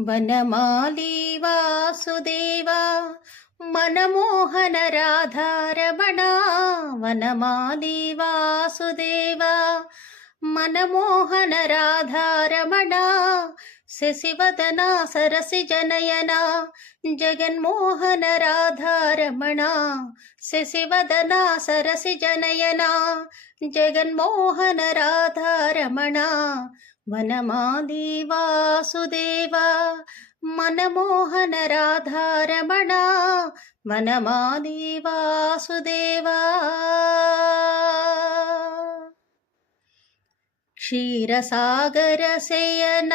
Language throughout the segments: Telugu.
వనమాలి వాసుదేవా మనమోహన రాధారమణ. వనమాలి వాసుదేవా మనమోహన రాధారమణ. శశివదన సరసి జనయన జగన్మోహన రాధారమణ. శశివదన సరసి జనయన జగన్మోహన రాధారమణ. వనమాలి వాసుదేవా మనమోహన రాధారమణ. వనమాలి వాసుదేవా. క్షీరసాగర శయన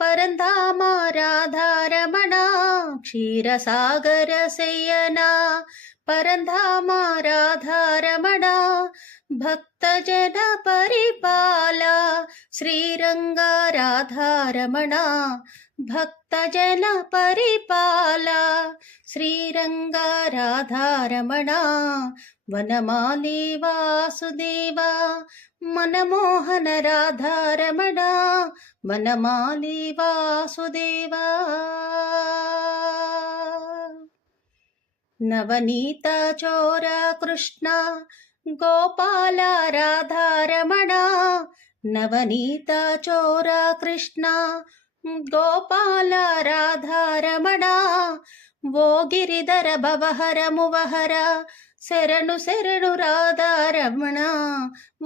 పరంధామ రాధారమణ. క్షీరసాగర శయన పరంధామ రాధారమణ. భక్తజన పరిపాల శ్రీరంగ రాధారమణ. భక్తజన పరిపాల శ్రీరంగ రాధారమణ. వనమాలి వాసుదేవా మనమోహన రాధారమణ. వనమాలి వాసుదేవా. నవనీత చోర కృష్ణ గోపాల రాధారమణ. నవనీత చోర కృష్ణ గోపాల రాధారమణ. ఓ గిరిధర భవహర మువహర శరణు శరణు రాధారమణ.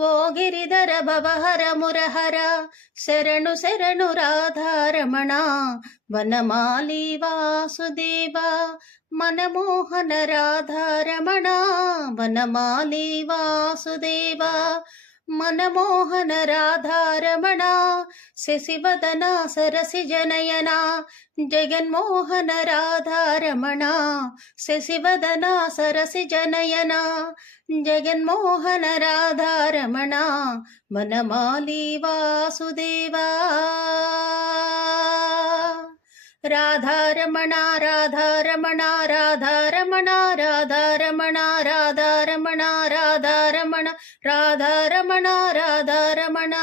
ఓ గిరిధర భవహర మురహర శరణు శరణు రాధారమణ. వనమాలి వాసుదేవా మనమోహన రాధారమణ. వనమాలి వాసుదేవా మనమోహన రాధారమణ. శశివదన సరసి జనయన జగన్మోహన రాధారమణ. శశివదన సరసి జనయన జగన్మోహన రాధారమణ. వనమాలి వాసుదేవా. రాధారమణ రాధారమణ రాధారమణ రాధారమణ రాధారమణ రాధారమణ రాధారమణ రాధారమణ.